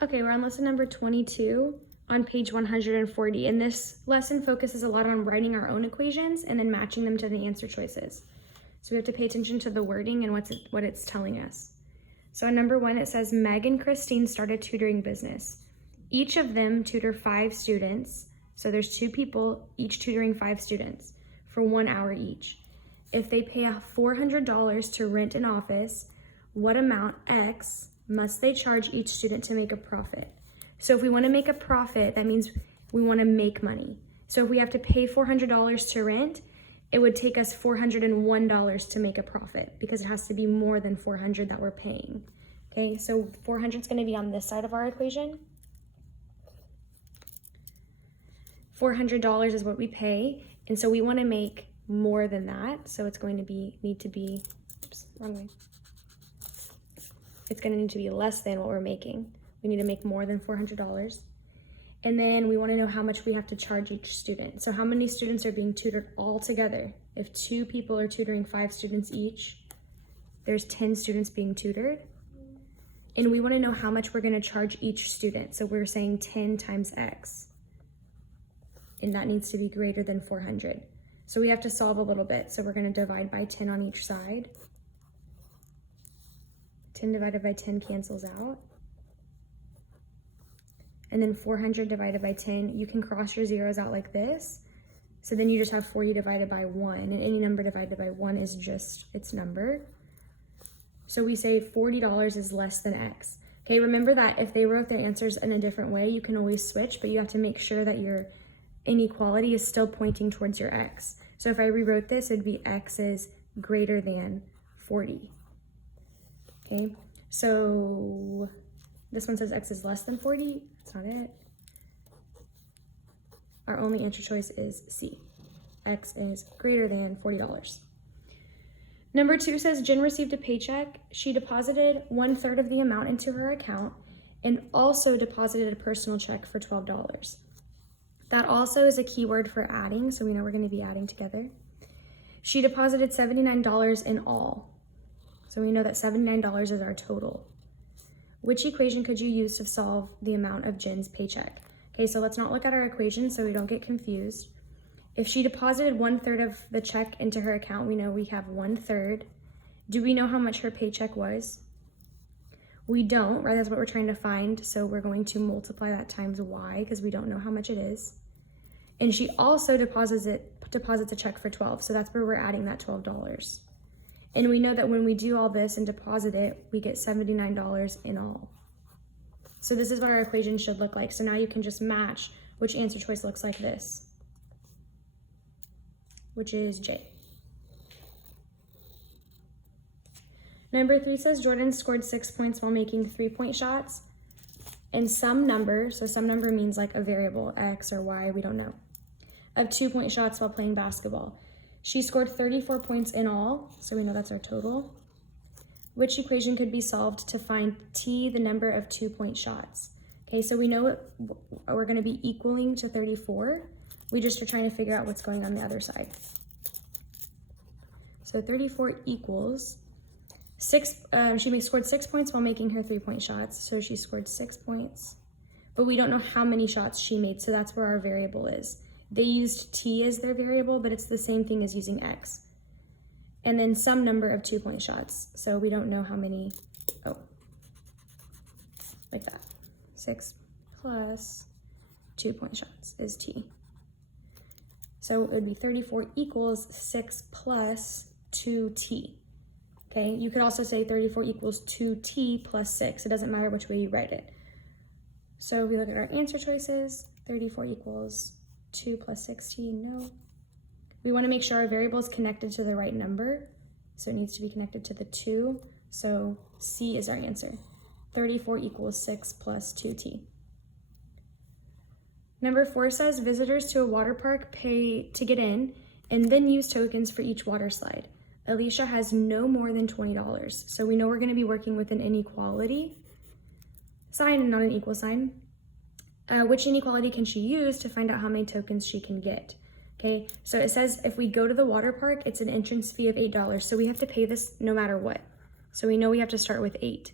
Okay, we're on lesson number 22 on page 140, and this lesson focuses a lot on writing our own equations and then matching them to the answer choices. So we have to pay attention to the wording and what it's telling us. So on number 1, it says Meg and Christine start a tutoring business. Each of them tutor 5 students. So there's 2 people, each tutoring 5 students for 1 hour each. If they pay $400 to rent an office, what amount X must they charge each student to make a profit? So if we want to make a profit, that means we want to make money. So if we have to pay $400 to rent, it would take us $401 to make a profit because it has to be more than $400 that we're paying. Okay, so 400 is going to be on this side of our equation. $400 is what we pay, and so we want to make more than that. So it's going to need to be, oops, wrong way. It's going to need to be less than what we're making. We need to make more than $400. And then we want to know how much we have to charge each student. So how many students are being tutored all together? If 2 people are tutoring 5 students each, there's 10 students being tutored. And we want to know how much we're going to charge each student. So we're saying 10 times X. And that needs to be greater than 400. So we have to solve a little bit. So we're going to divide by 10 on each side. 10 divided by 10 cancels out. And then 400 divided by 10, you can cross your zeros out like this. So then you just have 40 divided by 1, and any number divided by 1 is just its number. So we say $40 is less than X. Okay, remember that if they wrote their answers in a different way, you can always switch, but you have to make sure that your inequality is still pointing towards your X. So if I rewrote this, it'd be X is greater than 40. Okay, so this one says X is less than 40. That's not it. Our only answer choice is C. X is greater than $40. Number 2 says Jen received a paycheck. She deposited 1/3 of the amount into her account and also deposited a personal check for $12. That also is a keyword for adding, so we know we're going to be adding together. She deposited $79 in all. So we know that $79 is our total. Which equation could you use to solve the amount of Jen's paycheck? Okay, so let's not look at our equation so we don't get confused. If she deposited 1/3 of the check into her account, we know we have 1/3. Do we know how much her paycheck was? We don't, right? That's what we're trying to find. So we're going to multiply that times Y because we don't know how much it is. And she also deposits a check for 12. So that's where we're adding that $12. And we know that when we do all this and deposit it, we get $79 in all. So this is what our equation should look like. So now you can just match which answer choice looks like this, which is J. Number 3 says Jordan scored 6 points while making 3-point shots. And some number, so some number means like a variable, X or Y, we don't know, of 2-point shots while playing basketball. She scored 34 points in all, so we know that's our total. Which equation could be solved to find T, the number of 2-point shots? Okay, so we know we're going to be equaling to 34. We just are trying to figure out what's going on the other side. So 34 equals 6. She scored 6 points while making her 3-point shots, so she scored 6 points. But we don't know how many shots she made, so that's where our variable is. They used T as their variable, but it's the same thing as using X. And then some number of 2-point shots. So we don't know how many, like that. 6 plus 2-point shots is T. So it would be 34 equals 6 plus 2T. Okay, you could also say 34 equals 2T plus 6. It doesn't matter which way you write it. So if we look at our answer choices, 34 equals 2 plus 6T, no. We want to make sure our variable is connected to the right number. So it needs to be connected to the 2. So C is our answer. 34 equals 6 plus 2T. Number 4 says visitors to a water park pay to get in and then use tokens for each water slide. Alicia has no more than $20. So we know we're going to be working with an inequality sign and not an equal sign. Which inequality can she use to find out how many tokens she can get? Okay, so it says if we go to the water park, it's an entrance fee of $8. So we have to pay this no matter what. So we know we have to start with 8.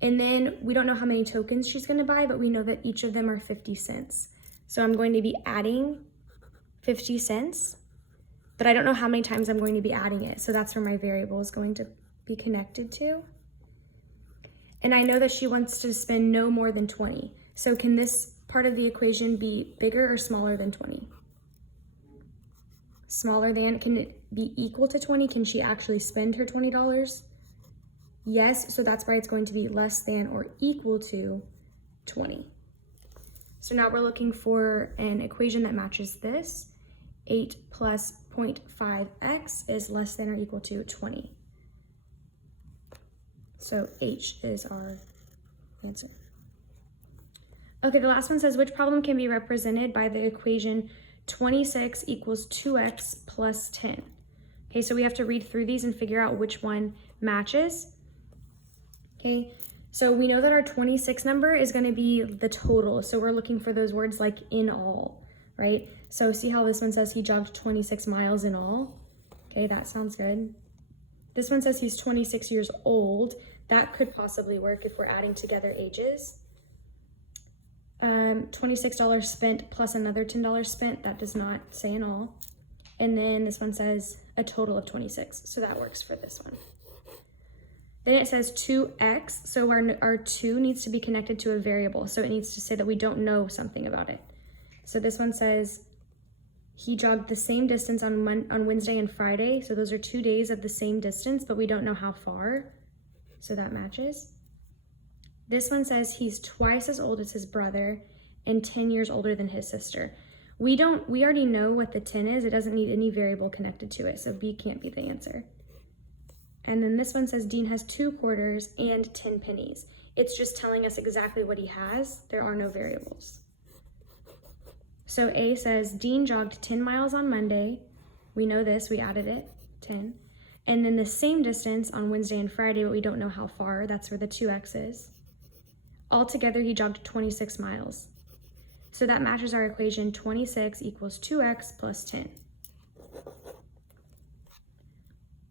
And then we don't know how many tokens she's gonna buy, but we know that each of them are 50 cents. So I'm going to be adding 50 cents, but I don't know how many times I'm going to be adding it. So that's where my variable is going to be connected to. And I know that she wants to spend no more than 20. So can this part of the equation be bigger or smaller than 20? Smaller than, can it be equal to 20? Can she actually spend her $20? Yes, so that's why it's going to be less than or equal to 20. So now we're looking for an equation that matches this. 8 plus 0.5x is less than or equal to 20. So H is our answer. Okay, the last one says, which problem can be represented by the equation 26 equals 2x plus 10? Okay, so we have to read through these and figure out which one matches. Okay, so we know that our 26 number is going to be the total. So we're looking for those words like in all, right? So see how this one says he jogged 26 miles in all? Okay, that sounds good. This one says he's 26 years old. That could possibly work if we're adding together ages. $26 spent plus another $10 spent. That does not say in all. And then this one says a total of 26. So that works for this one. Then it says 2x, so our 2 needs to be connected to a variable. So it needs to say that we don't know something about it. So this one says he jogged the same distance on Wednesday and Friday. So those are 2 days of the same distance, but we don't know how far. So that matches. This one says he's twice as old as his brother and 10 years older than his sister. We already know what the 10 is. It doesn't need any variable connected to it. So B can't be the answer. And then this one says Dean has 2 quarters and 10 pennies. It's just telling us exactly what he has. There are no variables. So A says Dean jogged 10 miles on Monday. We know this, we added it, 10. And then the same distance on Wednesday and Friday, but we don't know how far. That's where the 2x is. Altogether, he jogged 26 miles. So that matches our equation 26 equals 2x plus 10.